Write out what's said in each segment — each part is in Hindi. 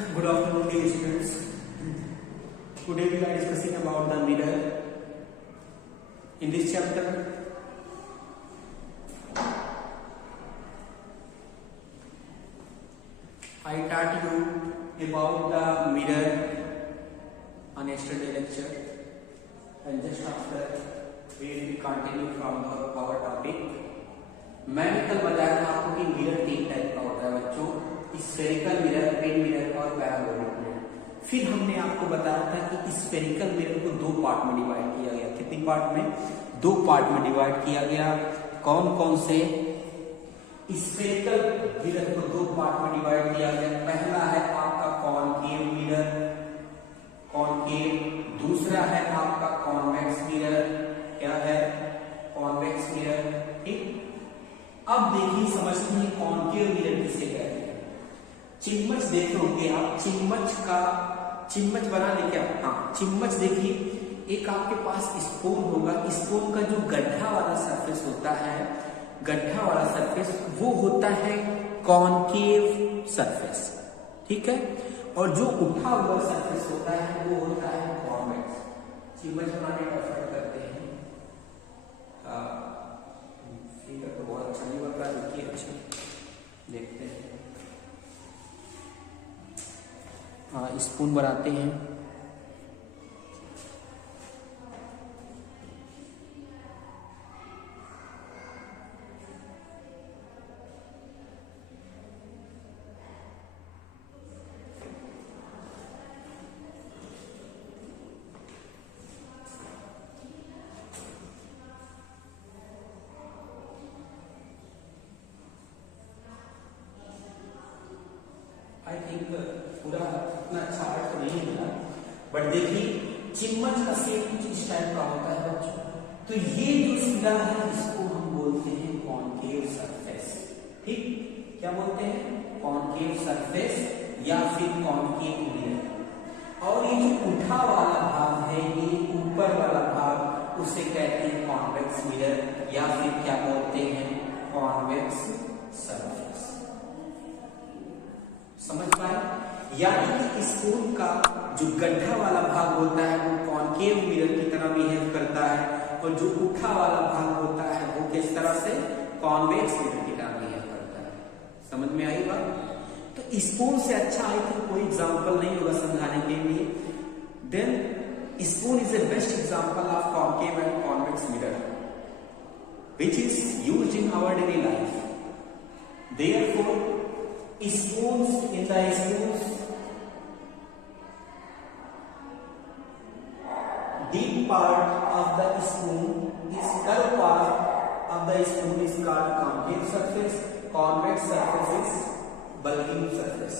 Good afternoon, dear students. Today we are discussing about the mirror. In this chapter, I taught you about the mirror on yesterday lecture, and just after we will continue from our topic. मैंने कल बताया था आपको कि मिरर 3 टाइप का होता है बच्चों, स्फेरिकल मिरर, पेन मिरर और पैराबोलिक मिरर। फिर हमने आपको बताया था कि स्फेरिकल मिरर को 2 पार्ट में डिवाइड किया गया। कितनी पार्ट में? 2 पार्ट में डिवाइड किया गया। कौन कौन से? स्फेरिकल मिरर को 2 पार्ट में डिवाइड किया गया। पहला है आपका कॉनकेव मिरर, कॉनकेव। दूसरा है आपका कॉन्वेक्स मिरर। क्या है? Convex mirror. ठीक। अब देखिए, समझते हैं कॉनकेव मिरर किसे कहते हैं। चिम्मच देखे होंगे आप, चिम्मच बना ले क्या? हाँ, चिम्मच देखिए, एक आपके पास स्पून होगा। स्पून का जो गड्ढा वाला सरफेस होता है, गड्ढा वाला सरफेस, वो होता है कॉनकेव सरफेस। ठीक है। और जो उठा हुआ सरफेस होता है वो होता है कॉन्वेक्स। चिम्मच बनाने का एफर्ट करते हैं। तो बहुत अच्छा नहीं बन रहा, देखिए। अच्छा, देखते हैं। हाँ, स्पून बनाते हैं। आई थिंक पूरा इतना अच्छा आर्ट तो नहीं मिला, बट देखिए चिम्मच का शेप कुछ इस टाइप का होता है बच्चों। तो ये जो सिरा है इसको हम बोलते हैं कॉनकेव सरफेस। ठीक, क्या बोलते हैं? कॉनकेव सरफेस या फिर कॉनकेव मिरर। और ये जो उठा वाला भाग है, ये ऊपर वाला भाग, उसे कहते हैं कॉन्वेक्स मिरर या फिर क्या बोलते हैं? Convex surface. समझ पाए? यानी कि स्पून का जो गड्ढा वाला भाग होता है वो कॉनकेव मिरर की तरह बिहेव करता है, और जो उठा वाला भाग होता है वो किस तरह से? कॉन्वेक्स मिरर की तरह बिहेव करता है। समझ में आई बात? तो स्पून से अच्छा आई थिंक कोई एग्जांपल नहीं होगा समझाने के लिए। Then spoon is a best example of concave and convex mirror which is used in our daily life. Therefore, spoons, in the spoons, deep part of the spoon is curved part of the spoon is called concave surface. Convex surface is bulging surface.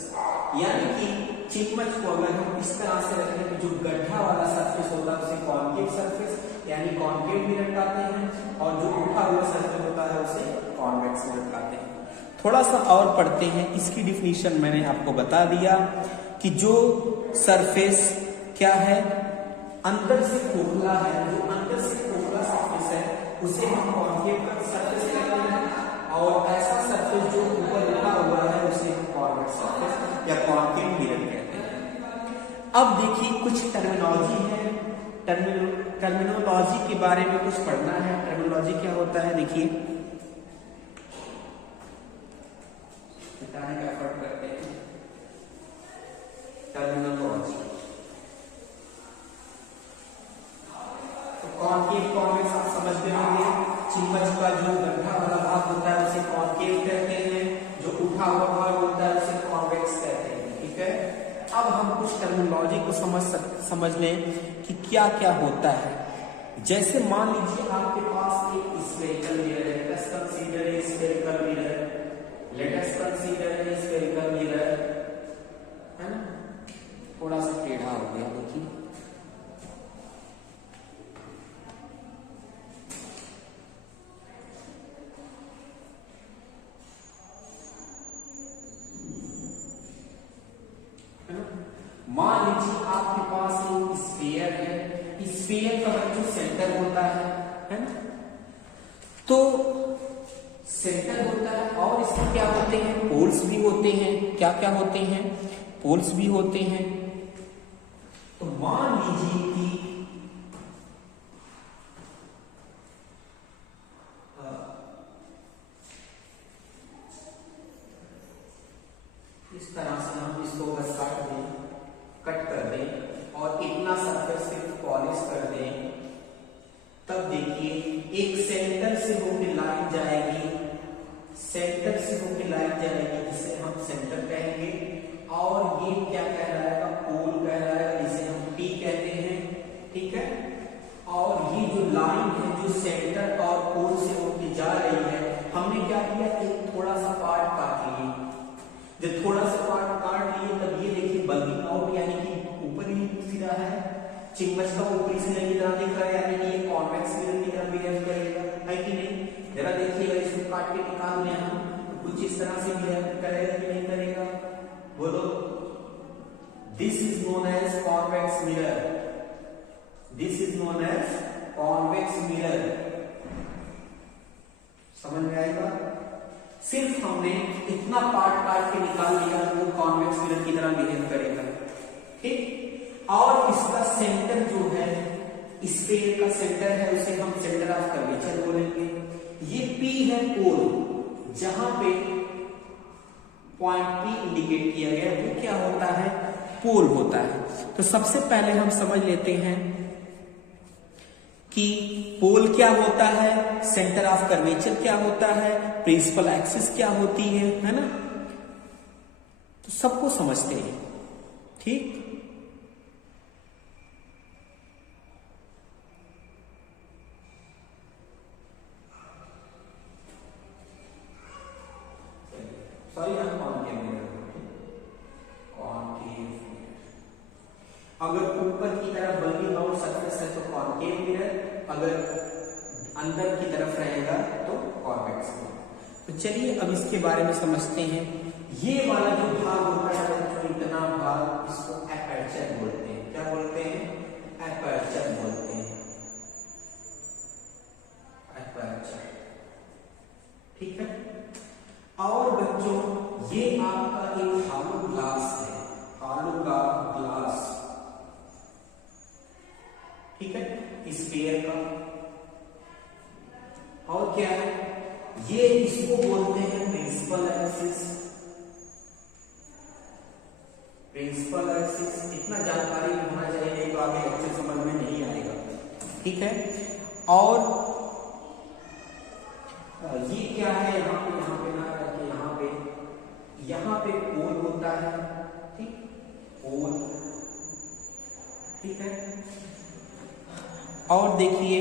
यानी कि चिम्मच को अगर हम इस तरह से रखें कि जो गड्ढा वाला सरफेस होता है उसे कॉनकेव सरफेस यानी कॉनकेव मिरर कहते हैं, और जो उठा हुआ सरफेस होता है उसे कॉन्वेक्स मिरर कहते हैं। थोड़ा सा और पढ़ते हैं। इसकी डिफिनीशन मैंने आपको बता दिया कि जो सरफेस क्या है, अंदर से खोखला है, जो अंदर से खोखला सरफेस है उसे हम कॉनकेव सरफेस कहते हैं, और ऐसा सरफेस जो ऊपर उठा हुआ है उसे हम कॉन्वेक्स सरफेस या कॉनकेव मिरर कहते हैं। अब देखिए कुछ टर्मिनोलॉजी है, टर्मिनोलॉजी के बारे में कुछ पढ़ना है। टर्मिनोलॉजी क्या होता है देखिए, बताने का एफर्ट करते हैं। टर्मिनोलॉजी तो कॉनकेव कॉन्वेक्स आप समझ गए होंगे। चिम्मच का जो गड्ढा वाला भाग होता है उसे कॉनकेव कहते हैं, जो उठा हुआ भाग होता है उसे कॉन्वेक्स कहते हैं। ठीक है। अब हम कुछ टर्मिनोलॉजी को समझ लें कि क्या क्या होता है। जैसे मान लीजिए आपके पास एक स्फेरिकल मिरर है। Let us consider a spherical mirror. Let us consider a spherical mirror, है ना? थोड़ा सा टेढ़ा हो गया देखिए। मान लीजिए आपके पास एक स्फीयर है। स्फीयर का जो सेंटर होता है ना? तो सेंटर होता है और इसमें क्या होते हैं? पोल्स भी होते हैं। क्या क्या होते हैं? पोल्स भी होते हैं। तो मान लीजिए कि इस तरह से हम इसको अगर कट कर दें और इतना सरफेस सिर्फ पॉलिश कर दें, तब देखिए एक सेंटर से होकर लाइन जाएगी, सेंटर से होकर लाइन जाएगी जिसे हम सेंटर कहेंगे, और ये क्या कहलाएगा, पोल कहलाएगा जिसे हम पी कहते हैं। ठीक है, और ये जो लाइन है जो सेंटर और पोल से होकर जा रही है, हमने क्या किया, एक थोड़ा सा पार्ट काट लिए। जब थोड़ा सा पार्ट काट लिए तब ये देखिए बल्किंग आउट यानी कि ऊपर ही सीधा है, चिम्मच का ऊपरी सिरे की तरह दिख रहा है, यानी कि ये कॉन्वेक्स मिरर की तरह बिहेव करेगा, है कि नहीं। जरा देखिएगा, इसको काट के निकाल लें हम, तो कुछ इस तरह से बिहेव करेगा कि नहीं करेगा, बोलो। This is known as convex mirror, this is known as convex mirror. समझ में आएगा। सिर्फ हमने इतना पार्ट काट के निकाल लिया, वो कॉन्वेक्स मिरर की तरह बिहेव करेगा। ठीक, और इसका सेंटर जो है, स्फीयर का सेंटर है, उसे हम सेंटर ऑफ कर्वेचर बोलेंगे। ये P है पोल, जहां पे पॉइंट P इंडिकेट किया गया वो क्या होता है, पोल होता है। तो सबसे पहले हम समझ लेते हैं कि पोल क्या होता है, सेंटर ऑफ कर्वेचर क्या होता है, प्रिंसिपल एक्सिस क्या होती है ना। तो सबको समझते हैं। ठीक, सॉरी हम अगर ऊपर की तरफ बल्किंग आउट सरफेस है तो कॉनकेव मिरर, अगर अंदर की तरफ रहेगा तो कॉन्वेक्स मिरर। तो चलिए अब इसके बारे में समझते हैं। ये वाला जो भाग होता है बच्चों, इतना भाग, इसको एपर्चर बोलते हैं। क्या बोलते हैं, एपर्चर बोलते हैं, एपर्चर। ठीक है, और बच्चों ये आपका एक हॉलो ग्लास है, हॉलो का ग्लास। ठीक है, स्फीयर का। और क्या है ये, इसको बोलते हैं प्रिंसिपल एक्सिस, प्रिंसिपल एक्सिस। इतना जानकारी होना चाहिए, नहीं तो आगे लेक्चर समझ में नहीं आएगा। ठीक है, और ये क्या है, यहाँ पे ना करके यहाँ पे पोल होता है। ठीक, पोल। ठीक है, और देखिए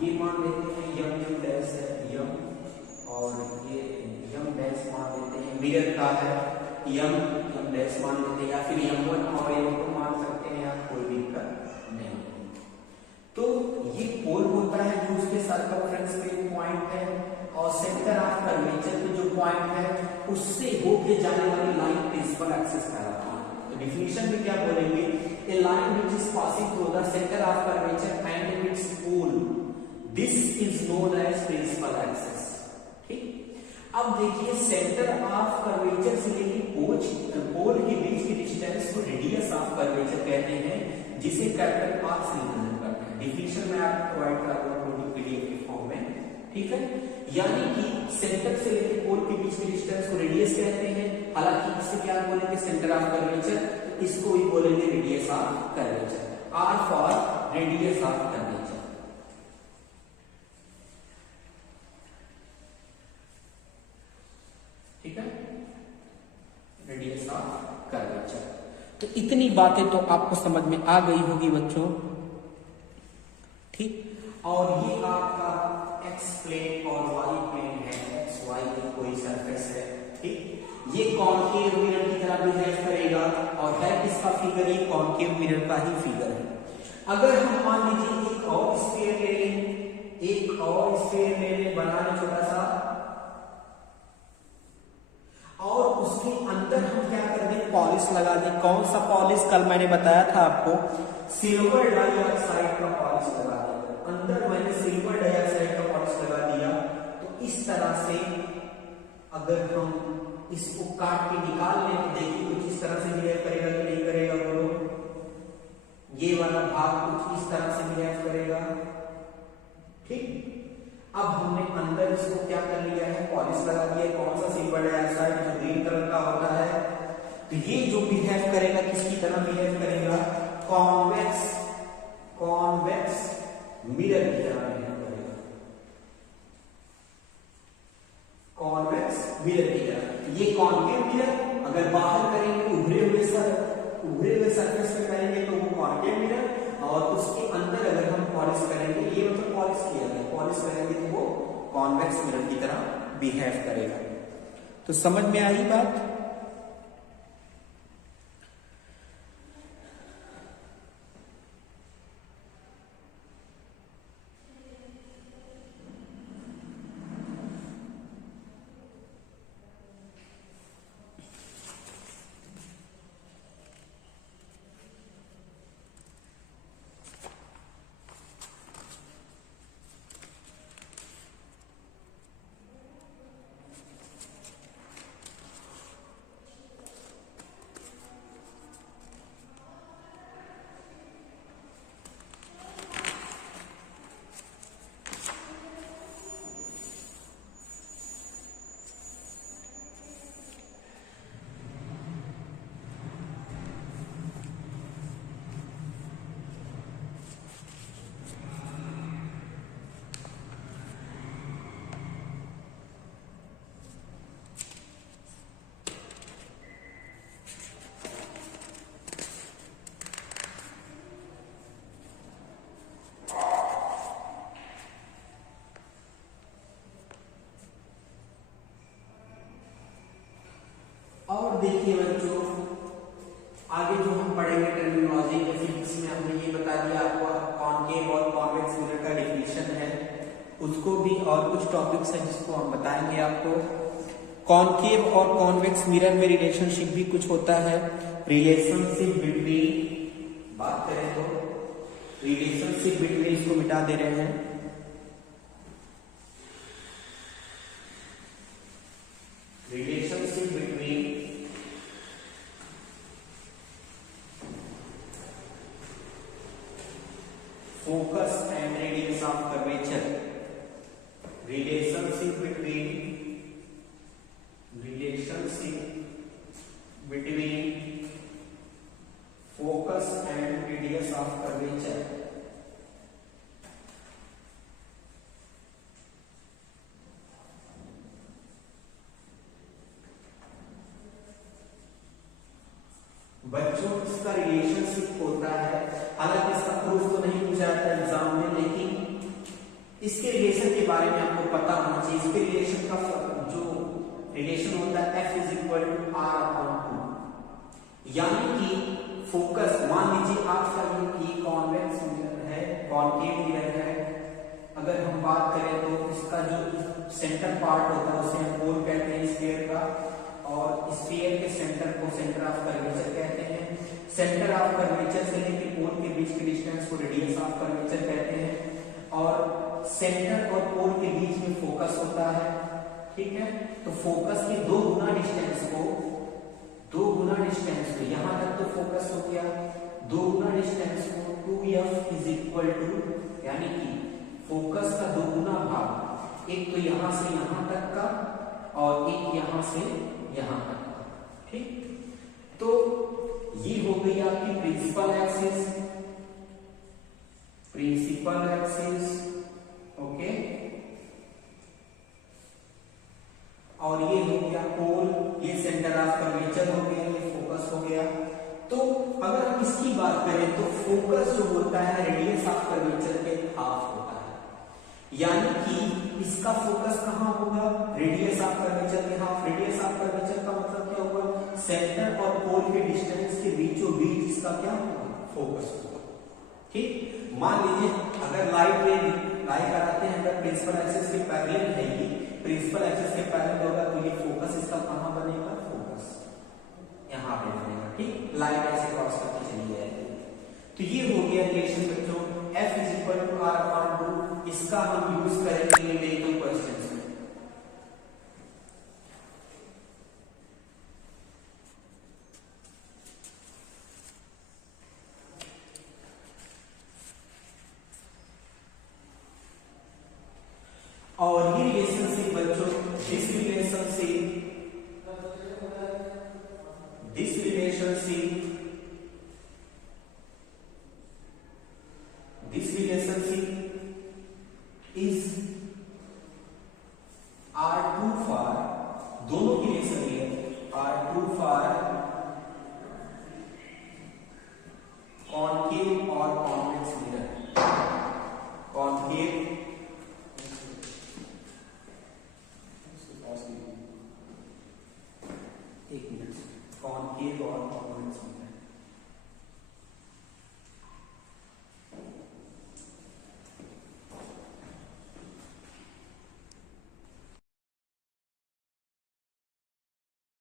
ये मान लेते हैं यम डैश है, यम, और ये यम डैश मान लेते हैं, मिरर का है यम डैश मान लेते हैं, या फिर M1 और M2 मान सकते हैं, आप कोई भी दिक्कत नहीं। तो ये पोल होता है जो उसके सर्कमफ्रेंस पे एक पॉइंट है, और सेंटर ऑफ कर्वेचर पे जो पॉइंट है उससे होके जाने वाली लाइन प्रिंसिपल एक्सिस कहलाती है। तो डिफिनीशन में क्या बोलेंगे, a line which is passing through the center of curvature and its pole, this is known as principal axis। ठीक, अब देखिए सेंटर ऑफ कर्वेचर से लेकर पोल के बीच की डिस्टेंस को रेडियस ऑफ कर्वेचर कहते हैं, जिसे कैपिटल R से रिप्रेजेंट करते हैं। डिफिनीशन में आपको प्रोवाइड करा दूंगा पीडीएफ के फॉर्म में। ठीक है, यानी कि सेंटर से लेकर पोल के बीच की डिस्टेंस को रेडियस कहते हैं। हालांकि इससे क्या बोलेंगे, सेंटर ऑफ कर्वेचर, इसको भी बोलेंगे radius of curvature, R for radius of curvature. ठीक है, रेडियस ऑफ कर्वेचर। तो इतनी बातें तो आपको समझ में आ गई होगी बच्चों। ठीक, और ये आपका एक्स प्लेन और वाई प्लेन है, एक्स वाई की कोई सरफेस है। ठीक, ये कॉनकेव मिरर की तरह बिहेव करेगा, और है किसका फिगर, ये कॉनकेव मिरर का ही फिगर है। अगर हम मान लीजिए एक और स्फीयर ले लें, एक और स्फीयर ले लें, बना लें छोटा सा, और उसके अंदर हम क्या कर दें, पॉलिश लगा दें। कौन सा पॉलिश, कल मैंने बताया था आपको, सिल्वर डाइऑक्साइड का पॉलिश लगा दिया। अंदर मैंने सिल्वर डाइऑक्साइड का पॉलिश लगा दिया। तो इस तरह से अगर हम इसको काट के निकाल लें तो देखिए कुछ इस तरह से बिहेव करेगा कि नहीं करेगा बोलो। ये वाला भाग कुछ इस तरह से बिहेव करेगा, ठीक। अब हमने अंदर इसको क्या कर लिया है, पॉलिश लगा दिया है। कौन सा सिल्वर डाइऑक्साइड जो ग्रीन कलर का होता है। तो ये जो बिहेव करेगा किसकी तरह बिहेव करेगा, कॉन्वेक्स मिरर की तरह बिहेव करेगा, कॉन्वेक्स मिरर की तरह। ये कॉन्केव मिरर अगर बाहर करेंगे उभरे हुए सरफेस पे करेंगे तो वो कॉन्केव मिरर, और उसके अंदर अगर हम पॉलिश करेंगे, ये मतलब पॉलिश किया गया, पॉलिश करेंगे तो वो कॉन्वेक्स मिरर की तरह बिहेव करेगा। तो समझ में आई बात। और देखिए बच्चों, आगे जो हम पढ़ेंगे टर्मिनोलॉजी के फिजिक्स में हमने ये बता दिया आपको कॉनकेव और कॉन्वेक्स मिरर का डेफिनेशन है, उसको भी और कुछ टॉपिक्स हैं जिसको हम बताएंगे आपको। कॉनकेव और कॉन्वेक्स मिरर में रिलेशनशिप भी कुछ होता है। रिलेशनशिप बिटवीन, बात करें तो रिलेशनशिप बिटवीन, इसको मिटा दे रहे हैं। Relationship between focus and radius of curvature, relationship between focus and radius of curvature, बच्चों इसका रिलेशनशिप होता है। हालांकि इसका प्रूफ तो नहीं पूछा जाता एग्जाम में, लेकिन इसके रिलेशन के बारे में आपको पता होना चाहिए। इसके रिलेशन का जो रिलेशन होता है F is equal to R/2, यानी कि फोकस, मान लीजिए आपका ये कॉन्वेक्स मिरर है, कॉनकेव मिरर है। अगर हम बात करें तो इसका जो सेंटर पार्ट होता है उसे हम पोल कहते हैं स्फीयर का, और स्फीयर के सेंटर को सेंटर ऑफ कर्वेचर कहते हैं। सेंटर ऑफ कर्वेचर से लेकर पोल के बीच के डिस्टेंस को रेडियस ऑफ कर्वेचर कहते हैं, और सेंटर और पोल के बीच में फोकस होता है, ठीक है। तो फोकस के दो गुना डिस्टेंस को यहां तक तो फोकस हो गया, दो गुना डिस्टेंस को 2f इज इक्वल टू, यानी कि फोकस का दो गुना भाग, एक तो यहां से यहां तक का और एक यहां से यहां तक का, ठीक। तो ये हो गई आपकी प्रिंसिपल एक्सिस, ओके। और ये हो गया पोल, ये सेंटर ऑफ कर्वेचर हो गया, ये फोकस हो गया। तो अगर हम इसकी बात करें तो फोकस जो होता है रेडियस ऑफ कर्वेचर के हाफ होता है, यानी कि इसका फोकस कहां होगा, रेडियस ऑफ कर्वेचर के हाफ। रेडियस ऑफ कर्वेचर का मतलब क्या होगा, सेंटर और पोल के डिस्टेंस के बीचों बीच इसका क्या होगा, फोकस होगा, ठीक। मान लीजिए अगर लाइट कराते हैं, अगर प्रिंसिपल एक्सिस के पैरेलल है, ये प्रिंसिपल एक्सिस के पैरेलल होगा तो ये फोकस इसका कहां बनेगा, फोकस यहां पे बनेगा, ठीक। लाइट ऐसे क्रॉस करके चली जाएगी। तो ये हो गया रिलेशन बच्चों, F is equal to R/2। इसका हम यूज करेंगे न्यूमेरिकल क्वेश्चंस में। और ये रिलेशनशिप बच्चों दिस रिलेशनशिप